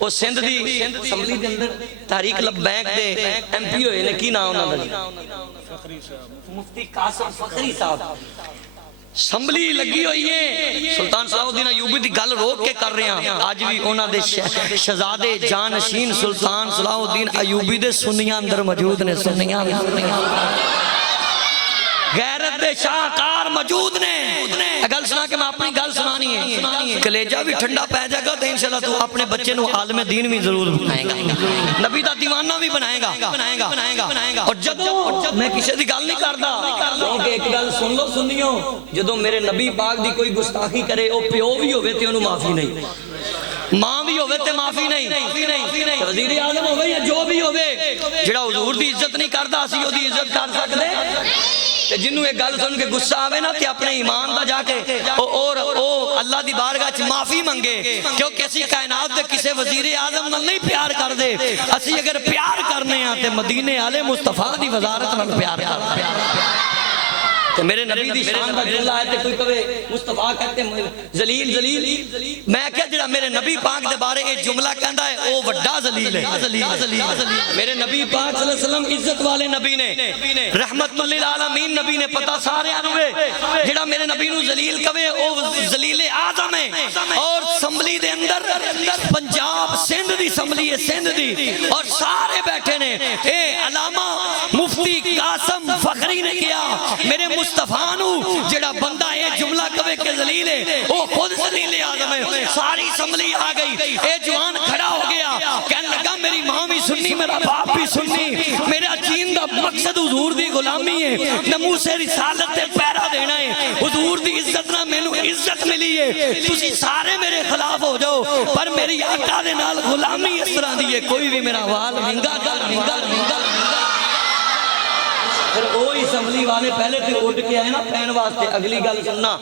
वो सिंध दी असैंबली दे अंदर तारीक लबैक दे MP होए ने, की नाम उन्हां दा? मुफ्ती कासिम फखरी साहब। असैंबली लगी हुई है, सुल्तान सलाउद्दीन अयूबी की गल रोक के कर रहे हैं। अज भी उन्होंने शहजादे जानशीन सुल्तान सलाउद्दीन अयूबी दे सुन्नियां अंदर मौजूद ने। सुन्नियां गैरत दे शाहकार मौजूद ने। गल सुना के मैं अपनी गल सुनानी है, कलेजा भी ठंडा पै जाएगा तो इंशाल्लाह तू अपने बच्चे को आलम दीन भी जरूर बनाएगा, नबी दा दीवाना भी बनाएगा। और जदों मैं किसी की गल नहीं करता, क्योंकि एक गल सुन लो सुनियो, जदों मेरे नबी पाक दी कोई गुस्ताखी करे, वो प्यो भी होवे ते ओनू माफी नहीं, मां भी होवे ते माफी नहीं, वजीर आजम होवे या जो भी होवे, जेड़ा हुजूर दी इज्जत नहीं करदा असीं ओदी इज्जत कर सकदे? जिन्हों एक गल सुन के गुस्सा आवे ना, ते अपने ईमान दा जाके और अल्लाह दी बारगाह च माफी मंगे, क्योंकि असी कायनात दे किसी वजीर आजम नाल नहीं प्यार करदे। असी अगर प्यार करने आ ते मदीने आले मुस्तफा दी वजारत नाल प्यार करदे। तो मेरे नबी दी शान दा जुमला है, ते कोई कहे मुस्तफा कहते जलील जलील, मैं क्या जेड़ा मेरे नबी पाक दे बारे ये जुमला कहंदा है ओ वड्डा जलील है। मेरे नबी पाक सल्लल्लाहु अलैहि वसल्लम इज्जत वाले नबी ने, रहमतुल लिल आलमीन नबी ने। पता सारे नु जेड़ा मेरे नबी नु जलील कहे ओ जलील आजम है। और असैंबली दे अंदर पंजाब सिंध दी असैंबली है, सिंध दी, और सारे बैठे ने। ए अलामा मुफ्ती कासिम फखरी ने किया मेरे मुस्तफा नु जेड़ा बंदा ये जुमला कवे के जलील है, वो खुद जलील आजम है। सारी असैंबली आ गई, ए जवान खड़ा हो गया, कहने लगा मेरी मां भी सुन्नी, मेरा बाप भी सुन्नी, मेरा जीन दा मकसद हुजूर दी गुलामी है, नमूसे रिसालत ते पहरा देना है। हुजूर दी इज्जत ना मैनू इज्जत मिली है, तुसी सारे मेरे खिलाफ हो जाओ, पर मेरी आका दे नाल गुलामी इस तरह दी है, कोई भी मेरा वाल विंगा कर विंगा विंगा। फिर वही असैंबली वाले पहले तो उठ के आए ना पैन वास्ते, अगली गल सुनना।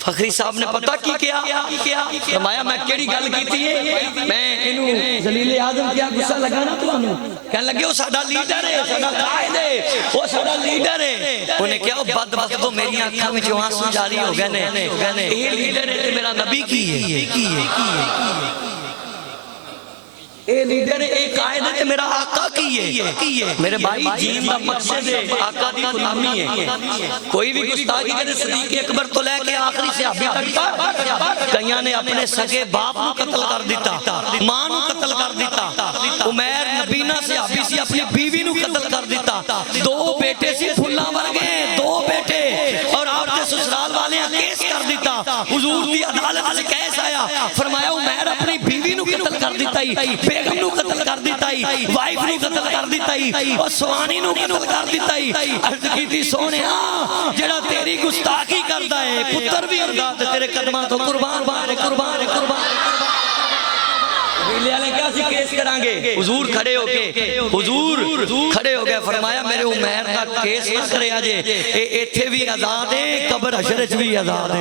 फखरी साहब ने पता की किया, फरमाया मैं केड़ी गल कीती है, मैं इनू जलील आजम क्या गुस्सा लगा ना तुहानू, कहने लगे वो साडा लीडर है, साडा कायद है, वो साडा लीडर है। उन्हें क्या बदबख्त तो मेरी आंखों में आंसू जारी हो गए ने, ये लीडर है ते मेरा नबी की है, ए लीडर ए कायद है, मेरा आका की है। मेरे भाई जीन दा मकसद है आका दी गुलामी है। कोई भी गुस्ताखी करे सदीक अकबर तो लेके आखिरी सहाबी तक, कईयां ने अपने सगे बाप को कत्ल कर दिता, मां को कत्ल कर दिता। उमैर नबीना सहाबी सी, अपनी बीवी को कत्ल कर दिता। दो बेटे सी फुल्लां वर्गे, दो बेटे, और आपके ससुराल वाले केस कर दिता। हुजूर दी अदालत से केस आया, फरमाया उमैर अपनी बीवी को कत्ल कर दिता, बेगम नु कत्ल कर दिता, वाइफ नु कत्ल कर दिता, और सुवानी नु कत्ल कर दिता। अर्ज कीती सोनिया जेड़ा तेरी गुस्ताखी करदा है, पुत्र भी हुंदा ते तेरे कदमां तो कुर्बान कुर्बान कुर्बान। कबीले वाले क्या सी केस करांगे, हुजूर खड़े होके फरमाया मेरे उमैर दा केस ना करे अजे, इत्थे भी आजाद है, कब्र हशर च भी आजाद है,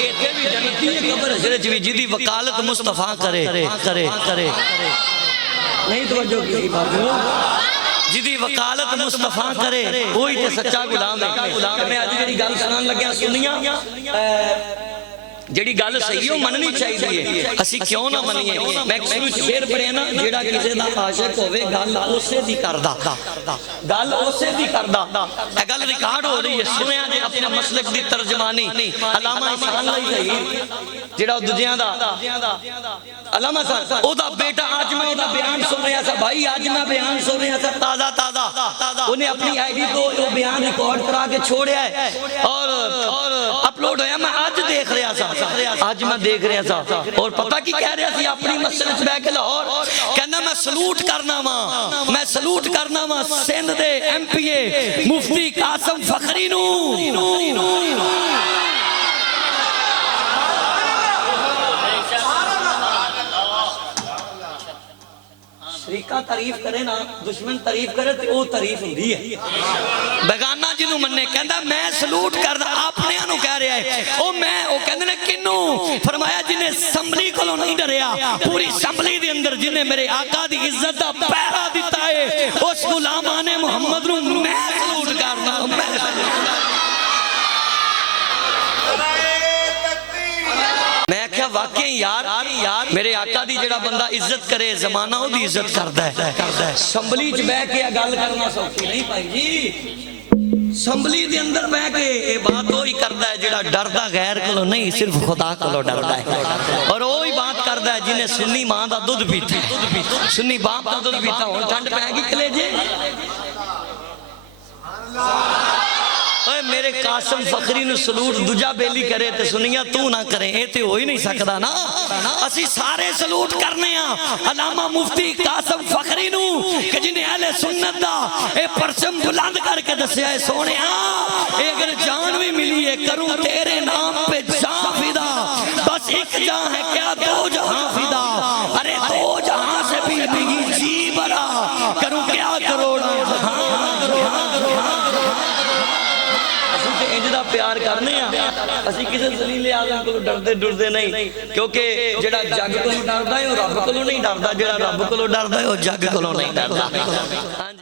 इत्थे भी जन्नती है, कब्र हशर च भी, जिदी वकालत मुस्तफा करे नहीं तवज्जो की बात, जिदी वकालत मुस्तफा करे वही ते सच्चा गुलाम है। मैं आज जेडी गल सुनान लग्या सुनिया, जेडी गल सही हो मननी चाहिए, असी क्यों ना मनीए। मैं शुरू शेर पढ़िया ना, जेड़ा किसी दा आशिक होवे गल उसे दी करदा, गल उसे दी करदा। ए गल रिकॉर्ड हो रही है, सुनिया जे अपने मसलक दी तर्जमानी अलामा इहसान लाई सही, जेड़ा दूजियां दा अलामा सा ओदा बेटा, आज मैं ओदा बयान सुन रहा था भाई, आज मैं बयान सुन रहा था ताजा उन्हें अपनी आईडी तो बयान रिकॉर्ड करा के छोड़या है और अपलोड होया। मैं आज देख रहा था, और पता की कह रहा थी अपनी मस्जिद च बैठ के लाहौर, कहना मैं सलूट करना वा सिंध दे MPA मुफ्ती कासिम फखरी नू। शरीका तारीफ करे ना, दुश्मन तारीफ करे तो वो तारीफ होती है। बेगाना जिन्हों मन्ने कहता मैं सलूट करदा, अपने नु कह रहा है ओ मैं, ओ कहंदे ने किन्नू, फरमाया जिन्हें असैंबली कोलों नहीं डरिया, पूरी असैंबली दे अंदर जिन्हें मेरे आका दी इज्जत दा पहरा दिता है, उस गुलामाने मुहम्मद नू मैं सलूट करदा। मैं क्या वाकई यार मेरे आका दी जेड़ा बंदा इज्जत करे जमाना ओदी इज्जत करदा है। संभली च बैठ के गल करना सौखी नहीं भाई जी। संभली दे अंदर बह के ये बात वही करदा है जेड़ा डरदा गैर कोलों नहीं सिर्फ खुदा कोलों डरदा है। और वही बात करदा है जिन्हें सुन्नी मां दा दूध पीता सुन्नी बाप दा दूध पीता। हुण ठंड पै गई कलेजे ओए मेरे कासम फखरी नु सलूट दूजा बेली करे ते सुनिया तू ना करे ये ते हो ही नहीं सकदा ना। असी सारे सलूट करने अलामा मुफ्ती कासम फखरी नु कि जिन्हें अहले सुन्नत दा ए परचम बुलंद करके दस्या है सोनिया ए अगर जान भी मिली है करूं तेरे नाम पे जान फिदा। बस एक जान है क्या दो जहां फिदा। अरे दो जहां से भी नहीं जी भरा करूं क्या करोड़ा इंजदा प्यार करने असी किसी जलीले आदम को डरते डुरदे नहीं क्योंकि जेड़ा जग को डरदा है वो रब को नहीं डरदा जेड़ा रब को डरदा है वो जग को नहीं डरदा।